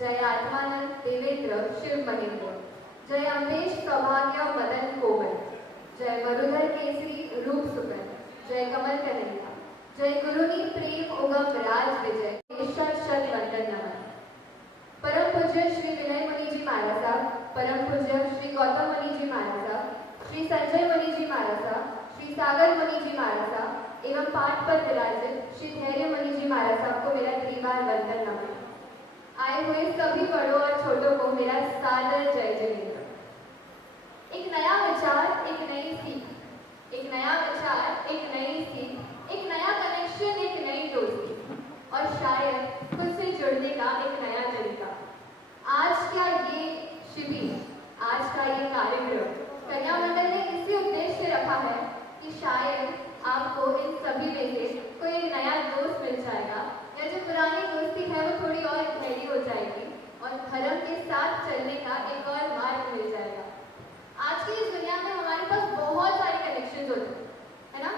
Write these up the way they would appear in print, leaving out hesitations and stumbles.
जय आत्मानंद देवेंद्र शिव महेंद्र, जय अम्बेश सौभाग्य मदन कोमल, जय मरुधर केसरी रूप सुगन, जय कमल कन्हैया, जय गुरुनी प्रेम उगम राज विजय ईश्वर शत वंदन नमन। परम पूज्य श्री विनय मुनि जी महाराज साहब, परम पूज्य श्री गौतम मुनि जी महाराज साहब, श्री संजय मुनि जी महाराज साहब, श्री सागर मुनि जी महाराज साहब एवं पाठ पर विराजित श्री धैर्य मुनि जी महाराज साहब को मेरा त्रिवार वंदन नमन। आए हुए सभी बड़ों और छोटों को मेरा सादर जय जयेंद्र। एक नया विचार, एक नई सीख, एक नया विचार, एक नई सीख, एक नया कनेक्शन, एक नई दोस्ती और शायद खुद से जुड़ने का एक नया तरीका। आज का ये शिविर, आज का ये कार्यक्रम कन्या मंडल ने इसी उद्देश्य से रखा है कि शायद आपको इन सभी में से कोई एक नया दोस्त मिल जाएगा या जो पुरानी दोस्ती है वो थोड़ी और गहरी हो जाएगी और धर्म के साथ चलने का एक और मार्ग मिल जाएगा। आज की इस दुनिया में हमारे पास बहुत सारे कनेक्शन होते हैं, है ना?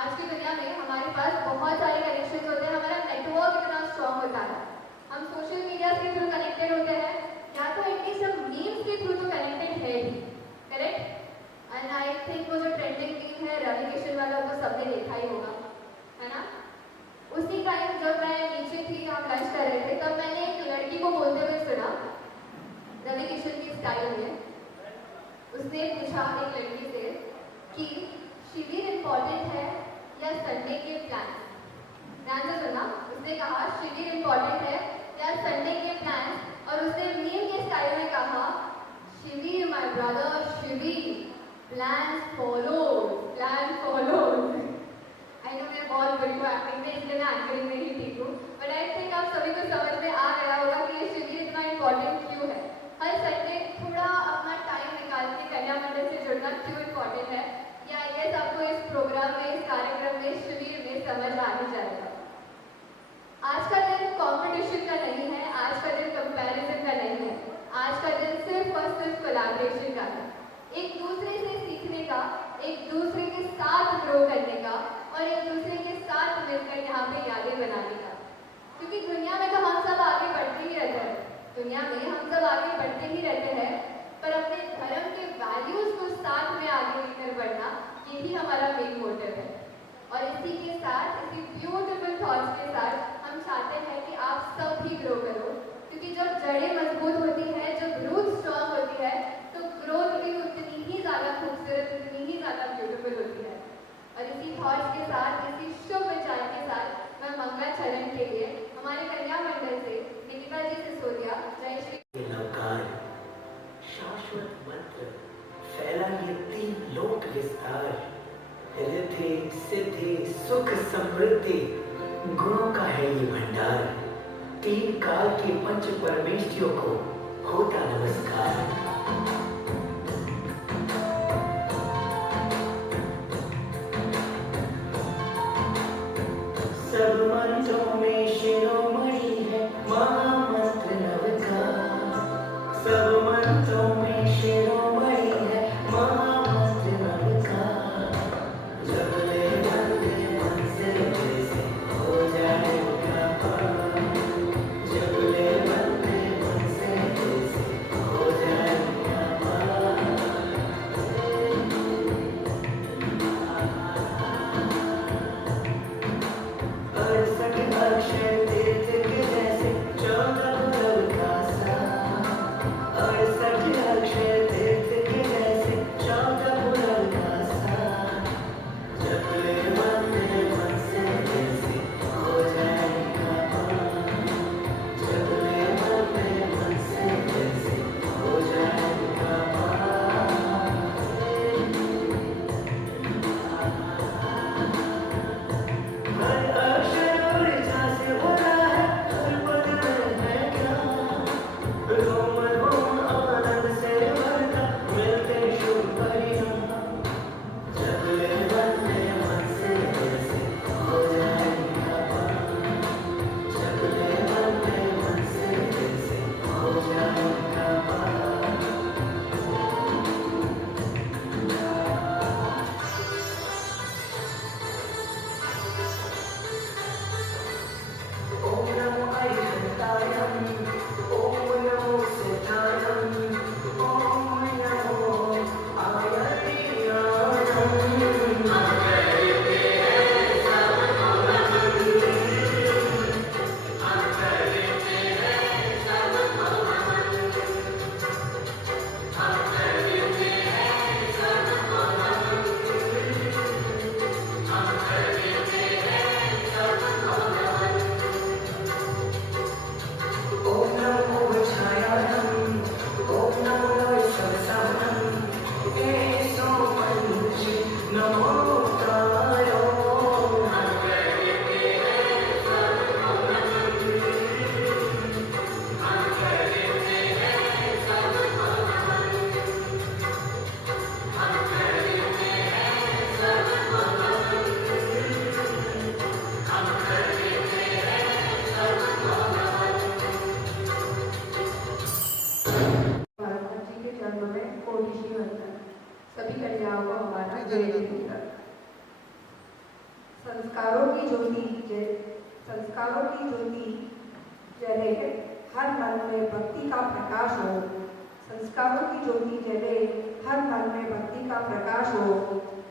आज की दुनिया में हमारे पास बहुत सारे कनेक्शन होते हैं, हमारा नेटवर्क इतना स्ट्रॉन्ग होता है, हम सोशल मीडिया के थ्रू कनेक्टेड होते हैं या तो एटलीस्ट हम मीम्स के थ्रू तो कनेक्टेड है ही, करेक्ट? एंड आई थिंक वो जो ट्रेंडिंग मीम है रेलिगेशन वाला वो सबने देखा ही होगा, है ना? उसी टाइम जब मैं नीचे थी, हम लंच कर रहे थे, तब मैंने एक लड़की को बोलते हुए सुना रेलिगेशन की स्टाइल में। उसने पूछा एक लड़की से कि शिविर इम्पोर्टेंट है या संडे के प्लान? ध्यान से सुना, उसने कहा शिविर इम्पोर्टेंट है या संडे के प्लान, और उसने मीम के स्टाइल में कहा शिविर माय ब्रदर शिविर, plan follow, plan follow. I know मैं बहुत बड़ी हूँ एक्टिंग में, इसलिए मैं एंकरिंग में ही ठीक हूँ, बट आई थिंक आप सभी को समझ में आ गया होगा कि ये शिविर इतना इम्पोर्टेंट क्यों है। हर संडे थोड़ा अपना टाइम निकाल के कन्या मंडल से जुड़ना क्यों इम्पोर्टेंट है, या आई गेस आपको इस प्रोग्राम में, इस कार्यक्रम में, शिविर में समझ आ ही जाएगा। आज का दिन कॉम्पिटिशन का नहीं है, आज का दिन कंपैरिजन का नहीं है, आज का दिन सिर्फ और सिर्फ कोलैबोरेशन का है। एक दूसरे से सीखने का, एक दूसरे के साथ ग्रो करने का और एक दूसरे के साथ मिलकर यहाँ पे यादें बनाने का। क्योंकि दुनिया में तो हम सब आगे बढ़ते ही रहते हैं, दुनिया में हम सब आगे बढ़ते ही रहते हैं, पर अपने धर्म के वैल्यूज को साथ में आगे लेकर बढ़ना, ये ही हमारा मेन मोटिव है। और इसी के साथ, इसी ब्यूटीफुल थॉट्स के साथ हम चाहते हैं कि आप सब भी ग्रो करो, क्योंकि जब जड़ें मजबूत होती है, जब रूट स्ट्रॉन्ग होती है, तो ग्रोथ भी उतनी ही ज़्यादा खूबसूरत, उतनी ही ज़्यादा ब्यूटीफुल होती है। और इसी थॉट्स के साथ, इसी शुभ विचार के साथ मैं मंगलाचरण के लिए हमारे कन्या मंडल से निकिता जी सिसोदिया, जय श्री नवकार शाश्वत मंत्र फैला ये 3 लोक विस्तार, रिद्धि सिद्धि सुख समृद्धि गुणों का है ये भंडार। 3 काल के पंच परमेष्ठियों को होता नमस्कार। सब मंत्रों में शिरोमणि है महामंत्र नवकार। सब मंत्रों में शिरोमणि है महामंत्र नवकार। जब ले बंदे मन से जैसे हो जाएगा पार, जब ले बंदे मन से जैसे हो जाएगा पार। संस्कारों की ज्योति जले, हर मन में भक्ति का प्रकाश हो। संस्कारों की ज्योति जले, हर मन में भक्ति का प्रकाश हो।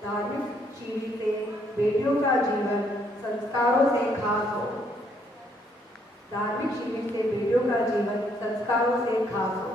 धार्मिक शिविर से बेटियों का जीवन संस्कारों से खास हो। धार्मिक शिविर से बेटियों का जीवन संस्कारों से खास हो।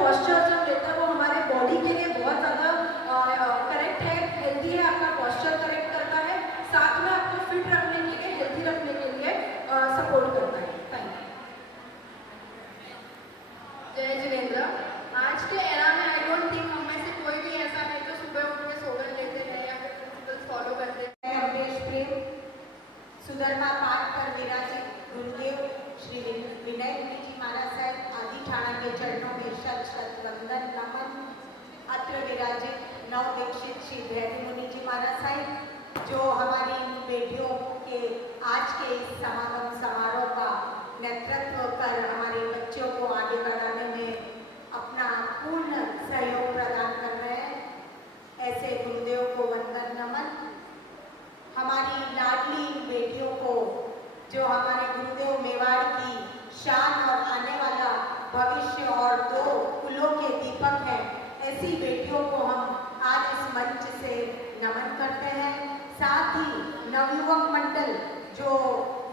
पॉस्चर जो लेते हैं वो हमारे बॉडी के लिए बहुत ज़्यादा करेक्ट है, हेल्दी है, आपका पॉस्चर करेक्ट करता है, साथ में आपको फिट रखने के लिए, हेल्दी रखने के लिए सपोर्ट करता है। Thank you. जय जिनेंद्र। आज के एरा में आई डोंट थिंक हम में से कोई भी ऐसा है जो सुबह उठ के सोगन लेते हैं या फिर प्रिंसिपल्स फॉलो करते हैं। अवधेश प्रेम सुधर्मा पाठ पर विराजित गुरुदेव श्री विनय मुनि जी महाराज साहब आदि ठाणा के चरणों में शत शत वंदन नमन। अत्र विराजित नव दीक्षित श्री धैर्य मुनि जी महाराज साहब जो हमारी बेटियों के आज के इस समागम समारोह का नेतृत्व कर हमारे बच्चों को आगे बढ़ाने में अपना पूर्ण सहयोग प्रदान कर रहे हैं। ऐसे गुरुदेव को वंदन नमन। हमारी लाडली बेटियों को जो हमारे गुरुदेव मेवाड़ की शान और आने वाला भविष्य और 2 कुलों के दीपक हैं, ऐसी बेटियों को हम आज इस मंच से नमन करते हैं। साथ ही नवयुवक मंडल जो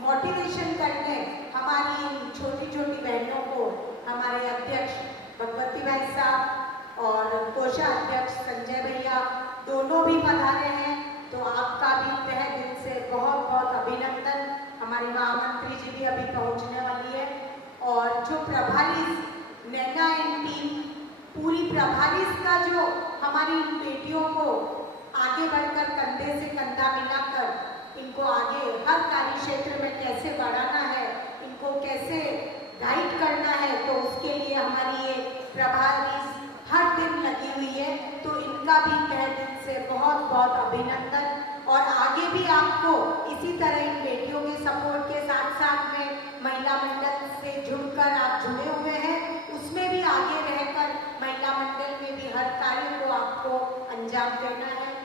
मोटिवेशन करने हमारी छोटी छोटी बहनों को हमारे अध्यक्ष भगवती भाई साहब और कोषाध्यक्ष संजय भैया दोनों भी पधारे हैं, तो आपका भी तहे दिल से बहुत बहुत अभिनंदन। हमारी महामंत्री जी भी अभी पहुंचने वाली है और जो प्रभारी नैना एंड टीम पूरी प्रभारी का जो हमारी बेटियों को आगे बढ़कर कंधे से कंधा मिलाकर इनको आगे हर कार्य क्षेत्र में कैसे बढ़ाना है, इनको कैसे गाइड करना है, तो उसके लिए हमारी ये प्रभारी हर दिन लगी हुई है, तो इनका भी तहे दिल से बहुत बहुत अभिनंदन। और आगे भी आपको इसी तरह इन बेटियों के सपोर्ट के साथ साथ में महिला मंडल से जुड़कर आप जुड़े हुए हैं, उसमें भी आगे रहकर महिला मंडल में भी हर कार्य को आपको अंजाम देना है।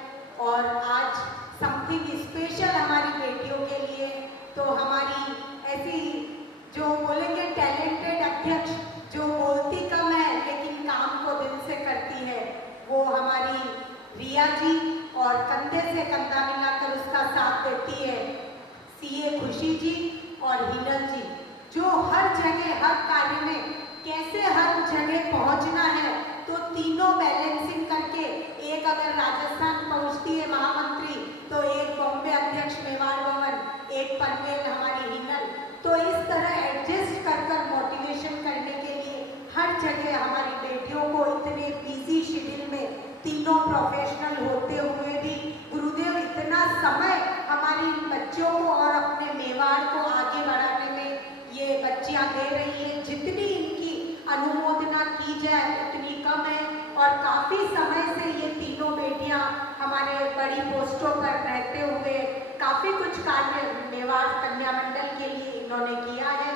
और आज समथिंग स्पेशल हमारी बेटियों के लिए, तो हमारी ऐसी जो बोलेंगे टैलेंटेड अध्यक्ष जो बोलती कम है लेकिन काम को दिल से करती है, वो हमारी रिया जी और कंधे से कंधा मिलाकर उसका साथ देती है सीए खुशी जी और हिनल जी, जो हर जगह हर कार्य में कैसे हर जगह पहुंचना है, तो तीनों बैलेंसिंग करके एक अगर राजस्थान पहुंचती है महामंत्री, तो एक बॉम्बे अध्यक्ष मेवाड़ भवन, एक पनवेल हमारी हिनल, तो इस तरह एडजस्ट कर कर मोटिवेशन करने के लिए हर जगह हमारी बेटियों को इतने बिजी शेड्यूल में तीनों प्रोफेशनल होते हुए भी गुरुदेव इतना समय हमारी बच्चों को और अपने मेवाड़ को आगे बढ़ाने में ये बच्चियां दे रही है। जितनी इनकी अनुमोदना की जाए उतनी कम है, और काफ़ी समय से ये तीनों बेटियां हमारे बड़ी पोस्टों पर रहते हुए काफ़ी कुछ कार्य मेवाड़ कन्या मंडल के लिए इन्होंने किया है।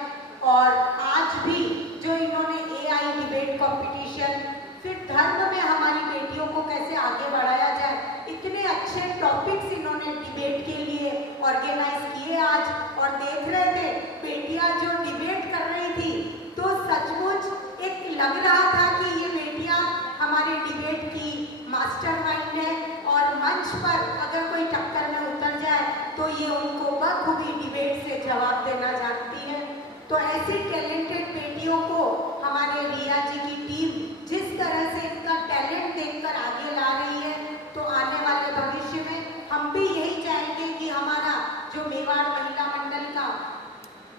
और आज भी जो इन्होंने AI डिबेट कंपटीशन, फिर धर्म में हमारी बेटियों को कैसे आगे बढ़ाया जाए, इतने अच्छे टॉपिक्स इन्होंने डिबेट के लिए ऑर्गेनाइज किए आज। और देख रहे थे बेटियां जो डिबेट कर रही थी, तो सचमुच एक लग रहा था कि ये बेटियां हमारे डिबेट की मास्टरमाइंड है, और मंच पर अगर कोई टक्कर में उतर जाए तो ये उनको बखूबी डिबेट से जवाब देना जानती है। तो ऐसी टैलेंटेड बेटियों को हमारे रिया जी की टीम जिस तरह से इनका टैलेंट देखकर आगे ला रही है, तो आने वाले भविष्य में हम भी यही चाहेंगे कि हमारा जो मेवाड़ महिला मंडल का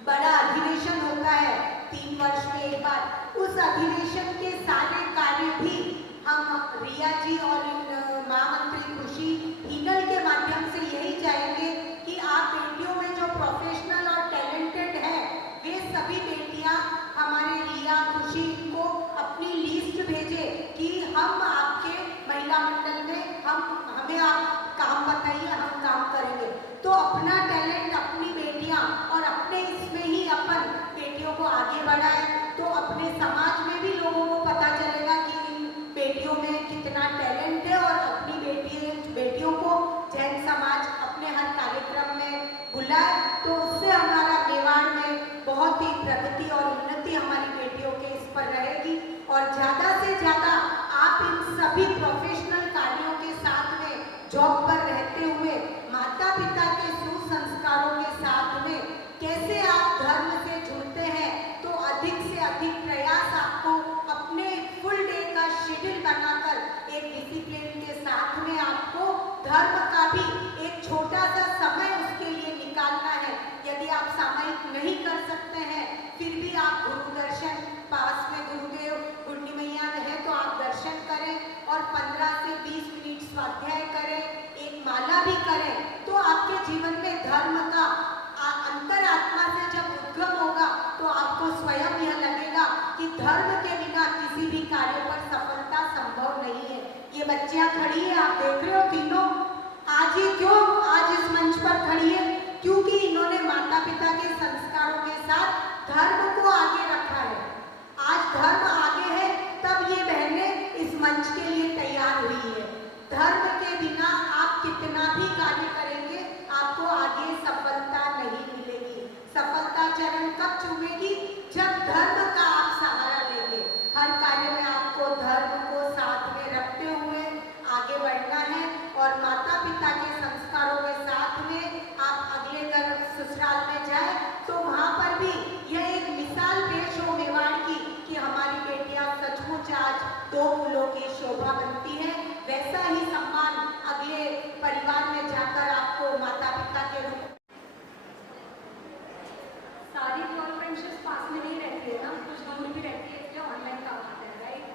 बड़ा अधिवेशन होता है 3 वर्ष में एक बार, उस अधिवेशन के सारे कार्य भी हम रिया जी और महामंत्री खुशी हिनल के माध्यम से यही चाहेंगे कि आप बेटियों में जो प्रोफेशनल और टैलेंटेड है, वे सभी बेटियां हमारे रिया खुशी को अपनी लिस्ट भेजे कि हम आपके महिला मंडल में हमें आप काम बताइए, हम काम करेंगे। तो अपना टैलेंट अपनी बेटियां और अपने इसमें ही अपन बेटियों को आगे बढ़ाएं, तो अपने समाज में भी लोगों को पता चलेगा कि इन बेटियों में कितना टैलेंट है, और अपनी बेटियों को जैन समाज अपने हर कार्यक्रम में बुलाए, तो उससे हमारा मेवाड़ में बहुत ही प्रगति और उन्नति हमारी बेटियों के इस पर रहेगी। और ज़्यादा से ज़्यादा आप इन सभी प्रोफेशनल कार्यों के साथ में जॉब पर रहते हुए माता पिता के सुसंस्कारों के साथ में कैसे आप धर्म से जुड़ते हैं, तो अधिक से अधिक प्रयास आपको अपने फुल धर्म का भी एक छोटा सा समय उसके लिए निकालना है। यदि आप सामयिक नहीं कर सकते हैं, फिर भी आप गुरु दर्शन, पास में गुरुदेव गुंडी मैया है तो आप दर्शन करें और 15 से 20 मिनट स्वाध्याय करें, एक माला भी करें, तो आपके जीवन में धर्म का अंतरात्मा से जब उद्गम होगा तो आपको स्वयं यह लगेगा कि धर्म के बिना किसी भी कार्य पर सफलता संभव नहीं है। ये बच्चियां खड़ी है, आप देख रहे हो तीनों, आज ये क्यों आज इस मंच पर खड़ी है? क्योंकि इन्होंने माता पिता के संस्कारों के साथ धर्म को आगे रखा है। आज धर्म आगे है तब ये बहनें इस मंच के लिए तैयार हुई है। धर्म के बिना आप कितना भी कार्य करेंगे, आपको आगे सफलता नहीं मिलेगी। सफलता चरण कब चूमेगी? जब धर्म का आप सहारा लेंगे। हर कार्य में आपको धर्म को साथ में रखते हुए आगे बढ़ना है और माता पिता के संस्कारों के साथ में आप अगले घर ससुराल में जाए तो वहाँ पर भी यह एक मिसाल पेश हो मेवाड़ की कि हमारी बेटियां सचमुच आज 2 फूलों की शोभा बनती है। वैसा ही सम्मान अगले परिवार में जाकर आपको माता पिता के रूप सारी कॉल फ्रेंडशिप पास में नहीं रहती है ना, कुछ दूर भी रहती है, इसलिए ऑनलाइन काम आता है, राइट?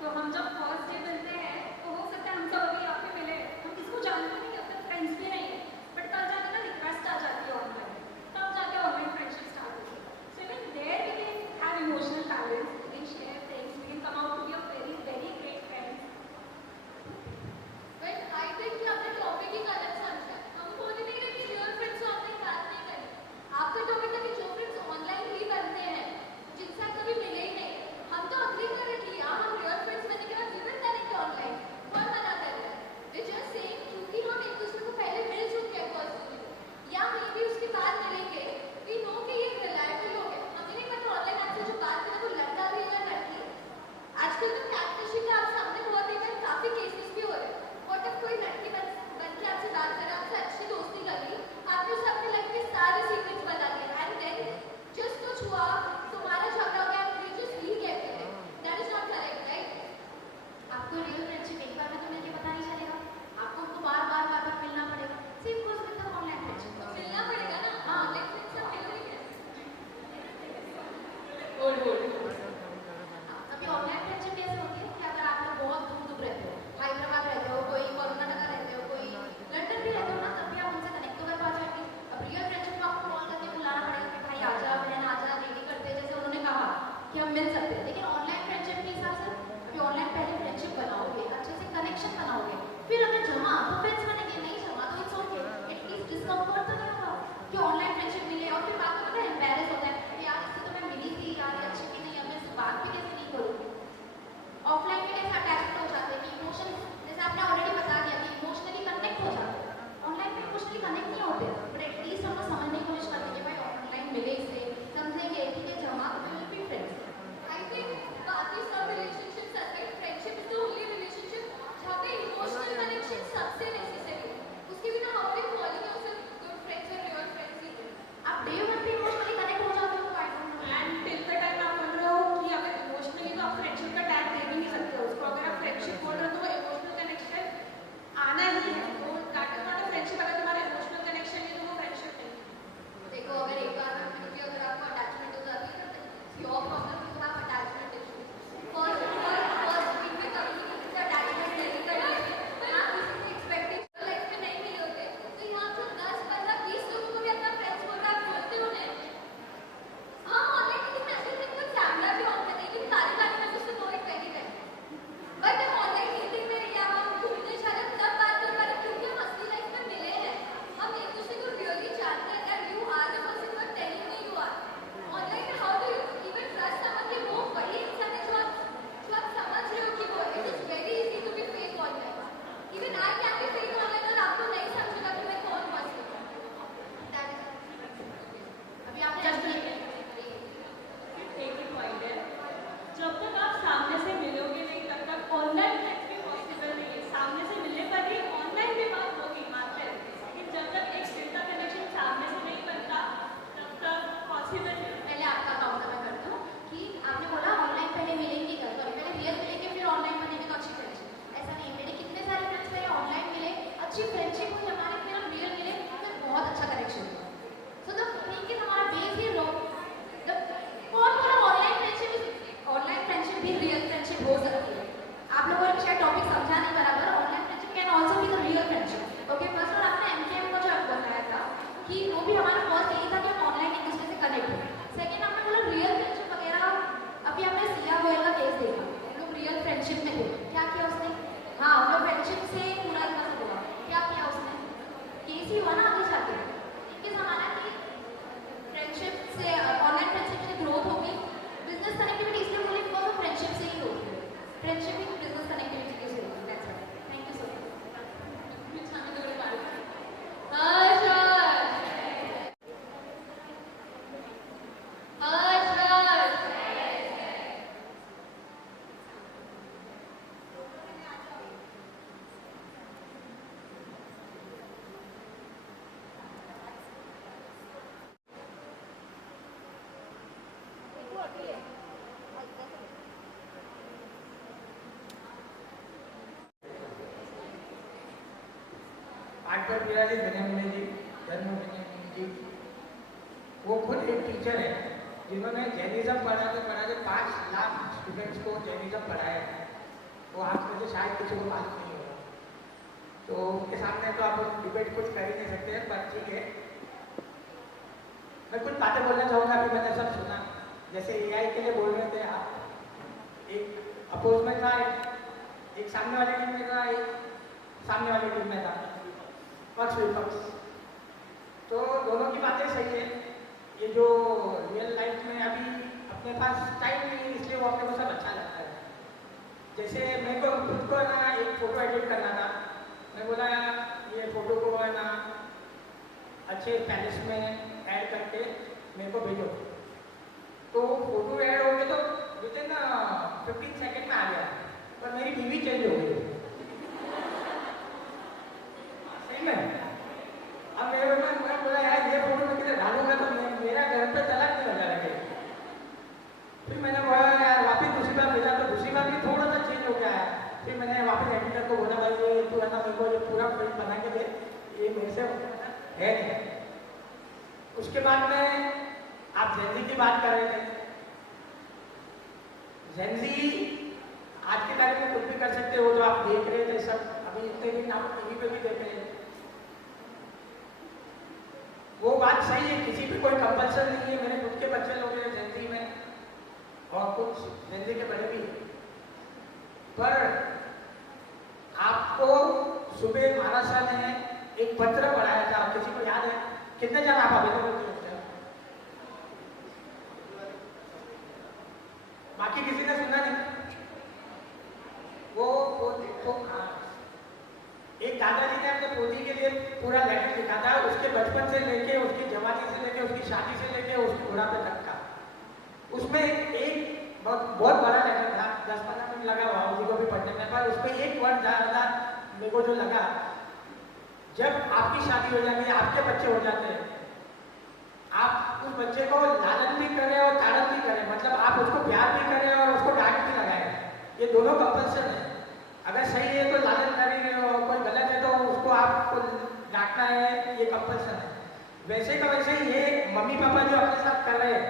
तो हम जब फर्स्ट डे मिलते हैं तो हो सकता है हम सब अभी यहाँ पे मिले, हम किसको जानते नहीं, अब तक फ्रेंड्स भी नहीं है, बट कल जाकर ना रिक्वेस्ट आ जाती है ऑनलाइन, तब जाके ऑनलाइन फ्रेंडशिप स्टार्ट होती है। So even there we can have emotional balance, we can share things, we can come out to be a very very great friends. But I think कि आपने topic ही गलत friendship हो सकती है। आप लोगों ने शायद टॉपिक समझा नहीं बराबर। Online friendship can also be the real friendship. Okay, first और आपने एमकेएम को जो बताया था कि वो भी हमारा फर्स्ट यही था कि हम ऑनलाइन एक दूसरे से कनेक्ट हो। सेकेंड आपने बोला रियल फ्रेंडशिप वगैरह। अभी हमने सिया गोयल का केस देखा, हम लोग रियल फ्रेंडशिप में थे, क्या किया उसने? हाँ, हम लोग फ्रेंडशिप से पूरा इतना सब हुआ, क्या किया उसने? केस ही हुआ ना आगे जाके। इनके जमाना की फ्रेंडशिप से, ऑनलाइन फ्रेंडशिप से ग्रोथ होगी। बिजनेस कनेक्टिविटी इसलिए बोले बिकॉज वो फ्रेंडशिप से ही होती है। फ्रेंडशिप ही बिजनेस कनेक्टिविटी के से होती है। That's it. Thank you so much. आठवर बिराजी बेनियामिन जी, जन्म बेनियामिन जी, वो खुद एक टीचर है जिन्होंने जैनिज्म पढ़ाते 5 लाख स्टूडेंट्स को जैनिज्म पढ़ाया है। वो आप में से शायद किसी को मालूम नहीं होगा, तो उनके सामने तो आप डिबेट कुछ कर ही नहीं सकते हैं, पर ठीक है। मैं कुछ बातें बोलना चाहूँगा। अभी मैंने सब सुना, जैसे एआई के लिए बोल रहे थे आप, एक अपोज में था, एक सामने वाली टीम में था, एक सामने वाली टीम में था, पक्ष विपक्ष। तो दोनों की बातें सही है। ये जो रियल लाइफ में अभी अपने पास टाइम नहीं है, इसलिए वो अपने को सब अच्छा लगता है। जैसे मेरे को खुद को ना एक फ़ोटो एडिट करना था, मैं बोला ये फ़ोटो को है ना अच्छे पैलेस में ऐड करके मेरे को भेजो, तो फ़ोटो ऐड हो गए तो विद इन 15 सेकेंड में आ गया, पर मेरी बीवी चेंज हो गई सही में। अब मेरे मैं बोला यार ये फोटो मैं किधर डालूंगा, तो मेरा घर पे तलाक नहीं लगा लगे। फिर मैंने बोला यार वापिस दूसरी बार भेजा, तो दूसरी बार भी थोड़ा सा चेंज हो गया है। फिर मैंने वापस एडिटर को बोला भाई ये तू है ना मेरे को ये पूरा पेज बना के दे, ये मेरे से है नहीं। उसके बाद में आप जेनजी की बात कर रहे थे। जेनजी आज के तारीख में कुछ भी कर सकते हो, जो आप देख रहे थे सब अभी इतने दिन आप टीवी पे भी देख रहे हैं, वो बात सही है। किसी पे कोई कंपल्सन नहीं है। मेरे खुद के बच्चे लोग हैं जेनजी में, और कुछ जेनजी के बड़े भी हैं। पर आपको सुबह महाराज साहब ने एक पत्र पढ़ाया था, किसी को याद है? कितने जन आप अवेलेबल थे? बाकी किसी ने सुना नहीं? वो तो हाँ, एक दादाजी ने अपने पोती के लिए पूरा लेटर लिखा था, उसके बचपन से लेके उसकी जवानी से लेके उसकी शादी से लेके उसके बुढ़ापे तक का। उसमें एक बहुत बड़ा लेटर था, 10-15 मिनट लगा बाबू जी को भी पढ़ने में, पर उसमें एक वर्ड ज़्यादा मेरे को जो लगा, जब आपकी शादी हो जाती है, आपके बच्चे हो जाते हैं, आप उस बच्चे को लालन भी करें और ताड़न भी करें, मतलब आप उसको प्यार भी करें और उसको डांट भी लगाएं। ये दोनों कंपल्सन है। अगर सही है तो लालन कर रहे हो, कोई गलत है तो उसको आपको डांटना है, ये कंपल्सन है। वैसे का वैसे ये मम्मी पापा जो अपने साथ कर रहे हैं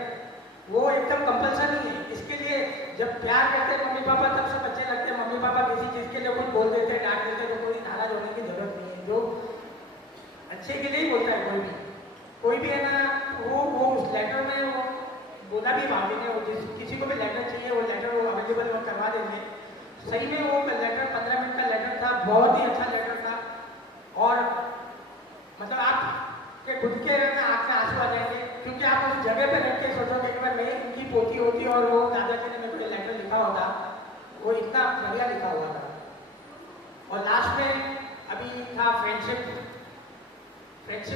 वो एकदम कंपल्सन ही है। इसके लिए जब प्यार करते हैं मम्मी पापा तब सब अच्छे लगते हैं। मम्मी पापा किसी चीज़ के लिए कुछ बोल देते हैं, डांट देते हैं, तो कोई नाराज होने की जरूरत नहीं है। जो अच्छे के लिए ही बोलता है कोई भी है ना, वो उस लेटर में वो बोला भी भाभी ने, वो किसी को भी लेटर चाहिए वो लेटर वो अवेलेबल वो करवा देंगे। सही में वो लेटर 15 मिनट का लेटर था, बहुत ही अच्छा लेटर था। और मतलब आपके खुद के आँख में आंसू आ जाएंगे, क्योंकि आप उस जगह पे रख के सोचोगे कि मैं इनकी पोती होती और वो दादाजी ने मेरे को लेटर लिखा होता, वो इतना बढ़िया लिखा हुआ था। और लास्ट में अभी था फ्रेंडशिप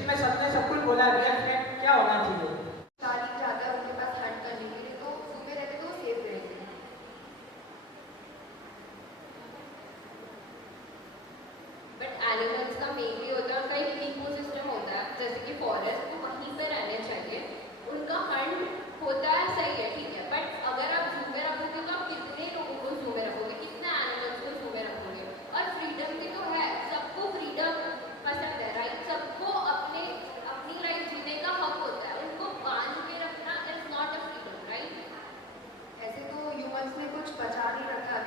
में सबने सब कुछ बोला, रियल फ्रेंड क्या होना चाहिए। तारीख ज़्यादा है उनके पास हर्ट करने के लिए, तो सुबह रहते तो सेफ रहेंगे। बट एनिमल्स का मेनली होता है, उनका एक इकोसिस्टम होता है, जैसे कि फॉरेस्ट, तो वहीं पे रहने चाहिए। उनका हंट होता है, सही है, ठीक है। बट अगर आप जू में रखोगे तो आप कितने लोगों को जू में रखोगे, कितने एनिमल्स को जू में रखोगे? और फ्रीडम भी तो है, सबको फ्रीडम पसंद है, राइट? सबको अपनी लाइफ जीने का हक होता है। उनको बांध के रखना is not a freedom, right? ऐसे तो ह्यूमंस ने कुछ बचा नहीं रखा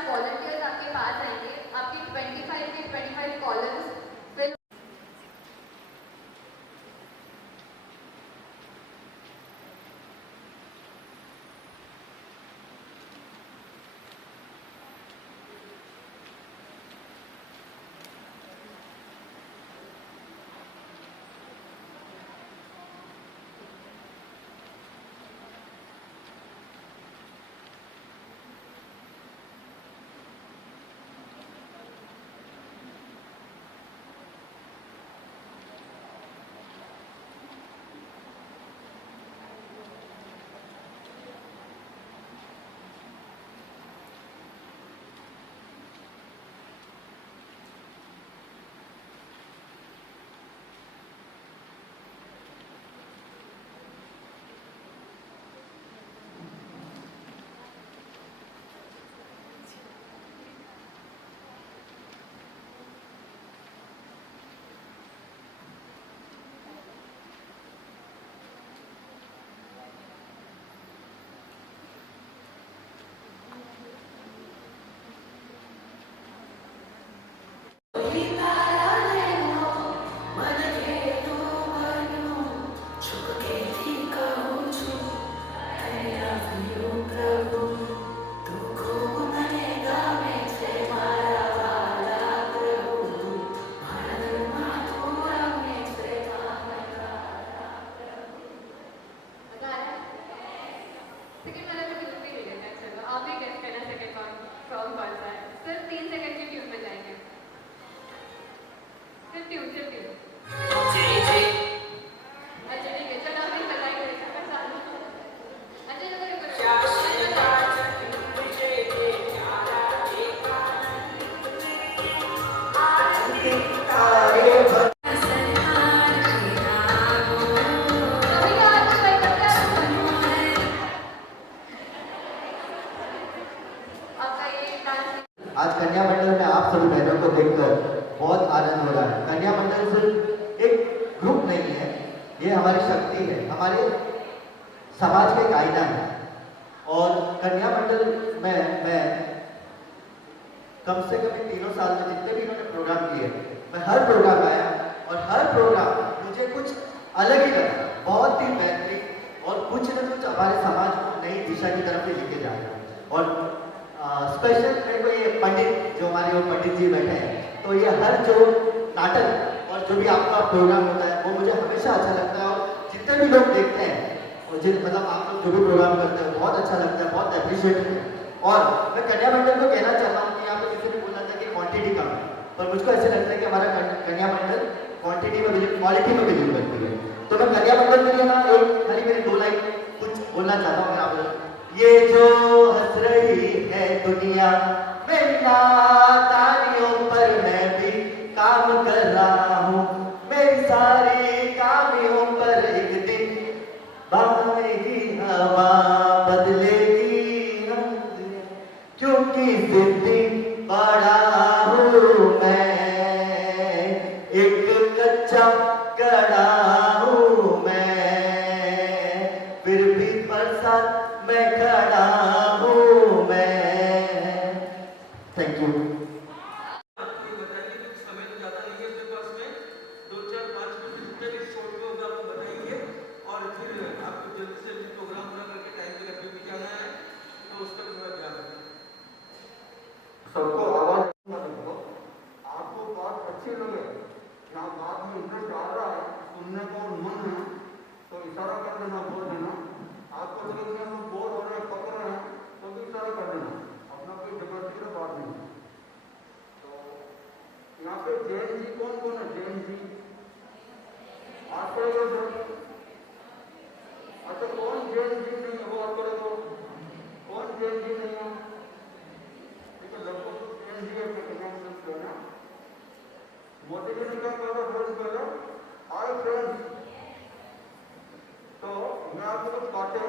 से वॉलंटियर्स आपके पास आएंगे, आपकी 25 के 25 कॉलम्स फिल आज कन्या मंडल में आप सभी बहनों को देखकर बहुत आनंद हो रहा है। कन्या मंडल सिर्फ एक ग्रुप नहीं है, ये हमारी शक्ति है, हमारे समाज के आईना है। और कन्या मंडल में मैं कम से कम 3 साल में जितने भी इन्होंने प्रोग्राम किए, मैं हर प्रोग्राम आया और हर प्रोग्राम मुझे कुछ अलग ही लगा, बहुत ही बेहतरीन और कुछ न कुछ हमारे समाज को नई दिशा की तरफ लेके जा रहा है। और स्पेशल मेरे को ये पंडित जो हमारे वो पंडित जी बैठे हैं, तो ये हर जो नाटक और जो भी आपका प्रोग्राम होता है वो मुझे हमेशा अच्छा लगता है। और जितने भी लोग देखते हैं और मतलब आप लोग जो भी प्रोग्राम करते हैं बहुत अच्छा लगता है, बहुत अप्रिशिएट है। और मैं कन्या मंडल को कहना चाहता हूँ कि यहाँ पे किसी ने बोला था कि क्वांटिटी कम है, पर मुझको ऐसे लगता है कि हमारा कन्या मंडल क्वांटिटी में बिलीव, क्वालिटी में बिलीव करती है। तो मैं कन्या मंडल के लिए ना एक खाली मेरी 2 लाइन कुछ बोलना चाहता हूँ। आप ये जो हंस रही है दुनिया मेरी नादानियों पर मैं भी काम कर रहा हूँ, मेरी सारी कामियों पर एक दिन बहेगी हवा बदलेगी, क्योंकि जिद्दी बड़ा हूँ मैं, एक कच्चा कड़ा हूँ मैं, फिर भी बरसात मैं खड़ा हूँ मैं। Thank you. समय तो ज़्यादा नहीं है उसके पास में, 2, 4, 5 मिनट जितने भी शॉर्ट में होगा आपको बताएंगे और फिर आपको जल्दी से जल्दी प्रोग्राम पूरा करके टाइम पे रखने भी जाना है, तो उसका भी थोड़ा ध्यान रखें। सबको आवाज आपको बात अच्छी लगे, यहाँ बात में इंटरेस्ट आ रहा है, सुनने को मन है, तो इशारा कर देना, बोल देना। आपको लगे कि हम बोर हो रहे हैं, पक रहे हैं, तो भी इशारा कर देना, अपना कोई जबरदस्ती की बात नहीं। तो यहाँ पे जैन जी कौन कौन है? जैन जी आप करोगे? अच्छा, कौन जैन जी नहीं है वो आप करोगे? कौन जैन जी नहीं है? लगभग जैन जी है। मोदी जी ने क्या कहा फ्रेंड्स पहले? Hi friends. तो मैं आपको कुछ बातें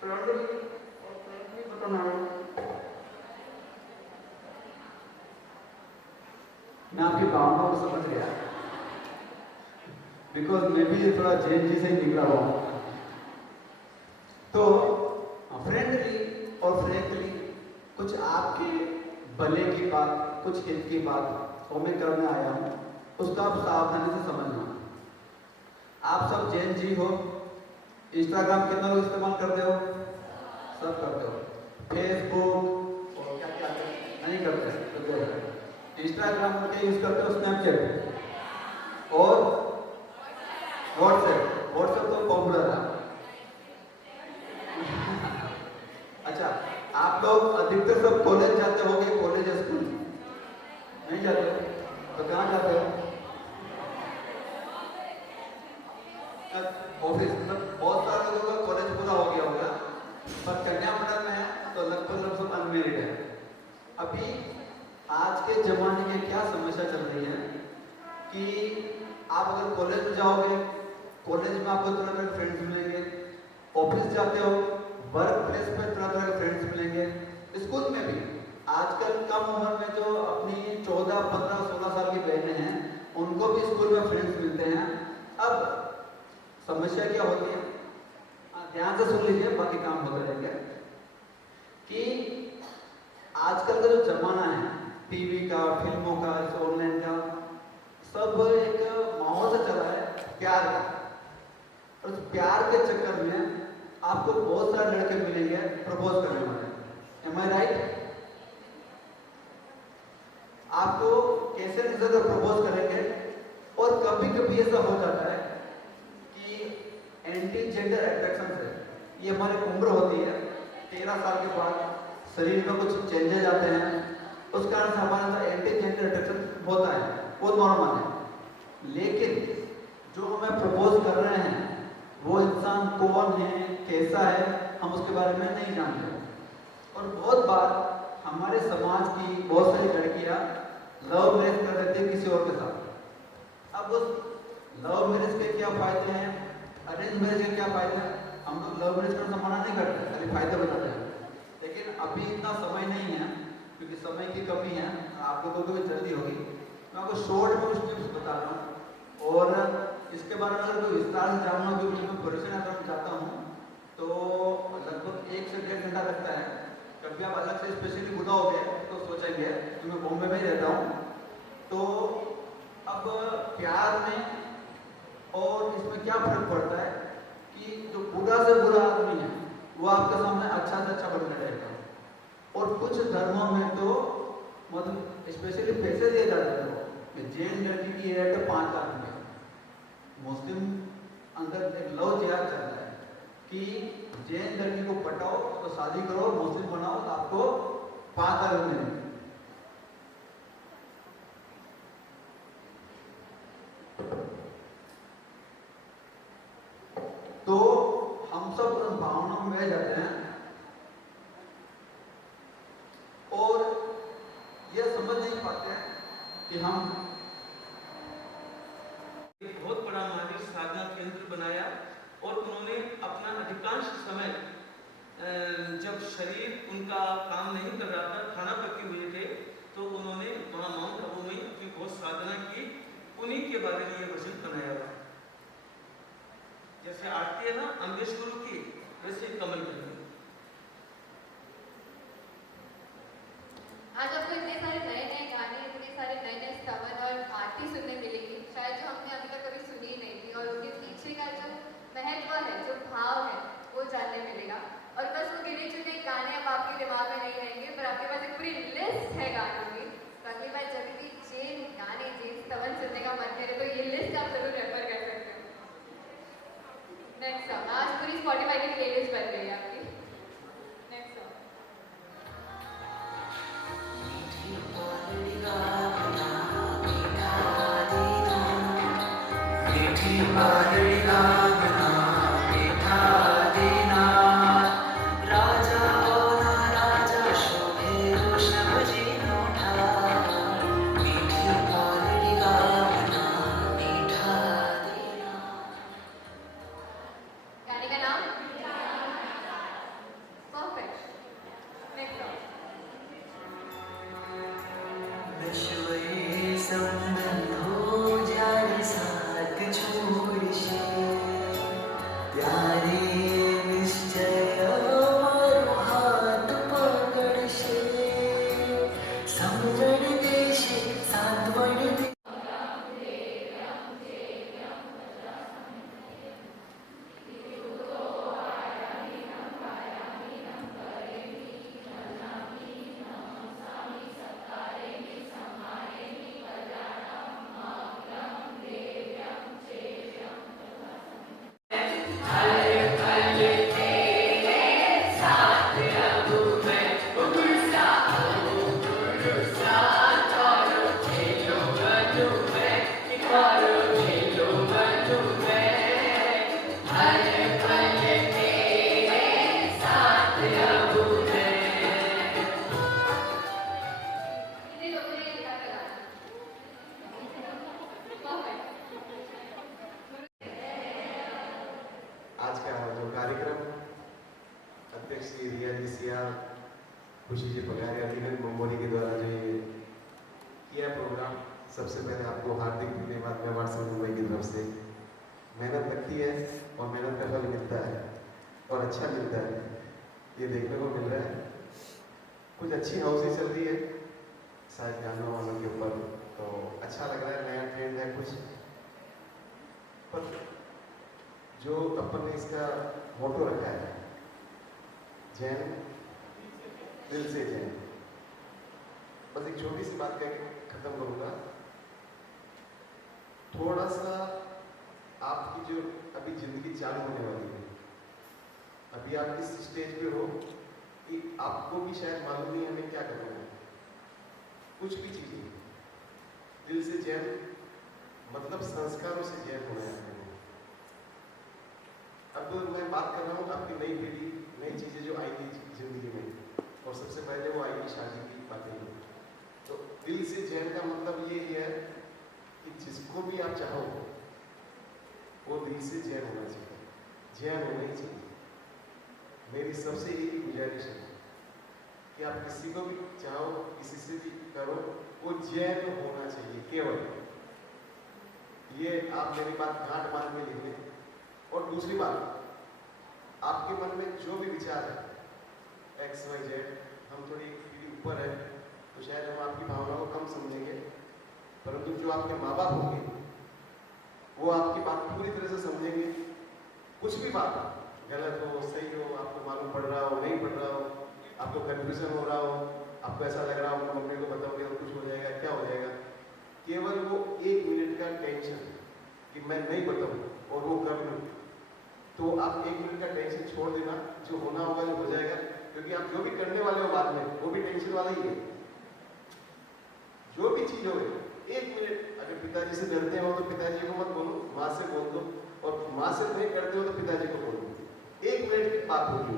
फ्रेंडली और फ्रेंडली बताना है। मैं आपकी भावनाओं को समझ गया, बिकॉज मैं भी थोड़ा जैन जी से ही निकला हुआ हूँ। तो फ्रेंडली और फ्रेंकली कुछ आपके भले की बात, कुछ हित की बात वो मैं करने आया हूँ, उसको आप सावधानी से समझना। आप सब जैन जी हो, इंस्टाग्राम कितना लोग इस्तेमाल करते हो? सब करते हो। फेसबुक और क्या क्या नहीं करते? तो इंस्टाग्राम के यूज करते हो, स्नैपचैट और व्हाट्सएप तो पॉपुलर है। अच्छा, आप लोग अधिकतर सब कॉलेज जाते होंगे, कॉलेज स्कूल नहीं जाते हो? तो कहाँ जाते हो? ऑफिस। मतलब बहुत सारे लोगों का कॉलेज पूरा हो गया होगा, पर कन्या मंडल में है तो लगभग लोग सब अनमेरिड है। अभी आज के जमाने की क्या समस्या चल रही है कि आप अगर कॉलेज में जाओगे, कॉलेज में आपको तरह तरह के फ्रेंड्स मिलेंगे, ऑफिस जाते हो, वर्क प्लेस पे तरह तरह के फ्रेंड्स मिलेंगे, स्कूल में भी आजकल कम उम्र में जो अपनी 14, 15, 16 साल की बहनें हैं, उनको भी स्कूल में फ्रेंड्स मिलते हैं। अब समस्या क्या होती है, ध्यान से सुन लीजिए, बाकी काम होता रहेंगे, कि आजकल का जो जमाना है टीवी का, फिल्मों का, ऑनलाइन का, सब एक माहौल से चला है प्यार का। और उस प्यार के चक्कर में आपको बहुत सारे लड़के मिलेंगे प्रपोज करने वाले। एम आई राइट? आपको कैसे नजर से प्रपोज करेंगे, और कभी कभी ऐसा हो जाता है कि एंटी जेंडर अट्रैक्शन से, ये हमारी उम्र होती है 13 साल के बाद शरीर में कुछ चेंजेस आते हैं, उस कारण से हमारे अंदर एंटी जेंडर अट्रैक्शन होता है, वो नॉर्मल है। लेकिन जो हमें प्रपोज कर रहे हैं वो इंसान कौन है, कैसा है, हम उसके बारे में नहीं जानते। और बहुत बार हमारे समाज की बहुत सारी लड़कियां लव मैरिज कर देती है किसी और के साथ। अब उस लव मैरिज के क्या फायदे हैं, अरेंज मैरिज के क्या फायदे हैं? हम लोग लव मैरिज करना मना नहीं करते, खाली फायदे बताते हैं। लेकिन अभी इतना समय नहीं है, क्योंकि समय की कमी है, आप लोगों को भी जल्दी होगी। मैं आपको शॉर्ट में कुछ टिप्स बता रहा हूँ, और इसके बारे में अगर कोई विस्तार से जानना हो, क्योंकि मैं परेशान अगर चाहता हूँ तो लगभग 1 से 1.5 घंटा लगता है। कभी आप अलग से स्पेशली बुलाओगे तो सोचेंगे कि मैं बॉम्बे में ही रहता हूँ। तो अब प्यार में और इसमें क्या फर्क पड़ता है कि जो बुरा से बुरा आदमी है वो आपके सामने अच्छा से अच्छा बनने रहेगा। और कुछ धर्मों में तो मतलब स्पेशली पैसे दिए जाते हैं कि जैन लड़की की एज 5 लाख रुपये, मुस्लिम अंदर एक लव जिहाद चलता है कि जैन लड़की को पटाओ तो शादी करो, मुस्लिम बनाओ तो आपको 5 लाख मिलेंगे। तो हम सब उन भावनाओं में बह जाते हैं और ये समझ नहीं पाते हैं कि हम एक बहुत बड़ा महावीर साधना केंद्र बनाया, और उन्होंने अपना अधिकांश समय जब शरीर उनका काम नहीं कर रहा था, खाना पके हुए थे, तो उन्होंने वहाँ माउंट आबू में अपनी बहुत साधना की। उन्हीं के बारे में ये वचन बनाया हुआ। जैसे आरती है ना अमरीश गुरु की, वैसे कमल करेंगे। आज आपको इतने सारे नए नए गाने, इतने सारे नए नए स्तवन और आरती सुनने मिलेगी, शायद जो हमने अभी तक कभी सुनी ही नहीं थी, और उसके पीछे का जो महत्व है, जो भाव है, वो जानने मिलेगा। और बस वो गिने चुने गाने अब आपके दिमाग में नहीं रहेंगे, पर आपके पास एक पूरी लिस्ट है गानों की। तो अगली बार जब भी जैन गाने, जैन स्तवन सुनने का मन करे तो ये लिस्ट आप जरूर रेफर कर सकते हो। नेक्स्ट सॉन्ग, आज पूरी स्पॉटिफाई की प्लेलिस्ट बन गई है आपकी। नेक्स्ट सॉन्ग, गाने का नाम परफेक्ट। नेक्स्ट सॉन्ग, सबसे पहले आपको हार्दिक धन्यवाद मेवाड़ से मुंबई की तरफ से। मेहनत लगती है और मेहनत का फल मिलता है और अच्छा मिलता है, ये देखने को मिल रहा है। कुछ अच्छी हाउसेज चल रही है शायद गानों वालों के ऊपर, तो अच्छा लग रहा है, नया ट्रेंड है कुछ। पर जो अपन ने इसका मोटो रखा है जैन दिल से जैन, बस एक छोटी सी बात कह खत्म करूंगा। थोड़ा सा आपकी जो अभी जिंदगी चालू होने वाली है, अभी आप इस स्टेज पे हो कि आपको भी शायद मालूम नहीं हमें क्या करना है। कुछ भी चीजें दिल से जैन मतलब संस्कारों से जैन होना है। अब मैं बात कर रहा हूँ आपकी नई पीढ़ी, नई चीजें जो आएंगी जिंदगी में, और सबसे पहले वो आएगी शादी की बातें। तो दिल से जैन का मतलब ये है कि जिसको भी आप चाहो वो दिल से जैन होना चाहिए, जैन होना ही चाहिए। मेरी सबसे एक गुजारिश है कि आप किसी को भी चाहो, किसी से भी करो, वो जैन होना चाहिए केवल। ये आप मेरी बात गांठ बांध में लिख लें। और दूसरी बात, आपके मन में जो भी विचार है एक्स वाई जेड, हम थोड़ी पीढ़ी ऊपर है तो शायद हम आपकी भावनाओं को कम समझेंगे, परंतु जो आपके माँ बाप होंगे वो आपकी बात पूरी तरह से समझेंगे। कुछ भी बात गलत हो सही हो, आपको मालूम पड़ रहा हो नहीं पड़ रहा हो, आपको कंफ्यूजन हो रहा हो, आपको ऐसा लग रहा हो मम्मी को बताओगे तो कुछ हो जाएगा, क्या हो जाएगा, केवल वो 1 मिनट का टेंशन कि मैं नहीं बताऊँ और वो कर लूँ, तो आप 1 मिनट का टेंशन छोड़ देना, जो होना होगा जो हो जाएगा। क्योंकि आप जो भी करने वाले हो बाद में वो भी टेंशन वाला ही है। जो भी चीज हो 1 मिनट, अगर पिताजी से डरते हो तो पिताजी को मत बोलो, माँ से बोल दो, और माँ से नहीं करते हो तो पिताजी को बोल दो। 1 मिनट की बात होगी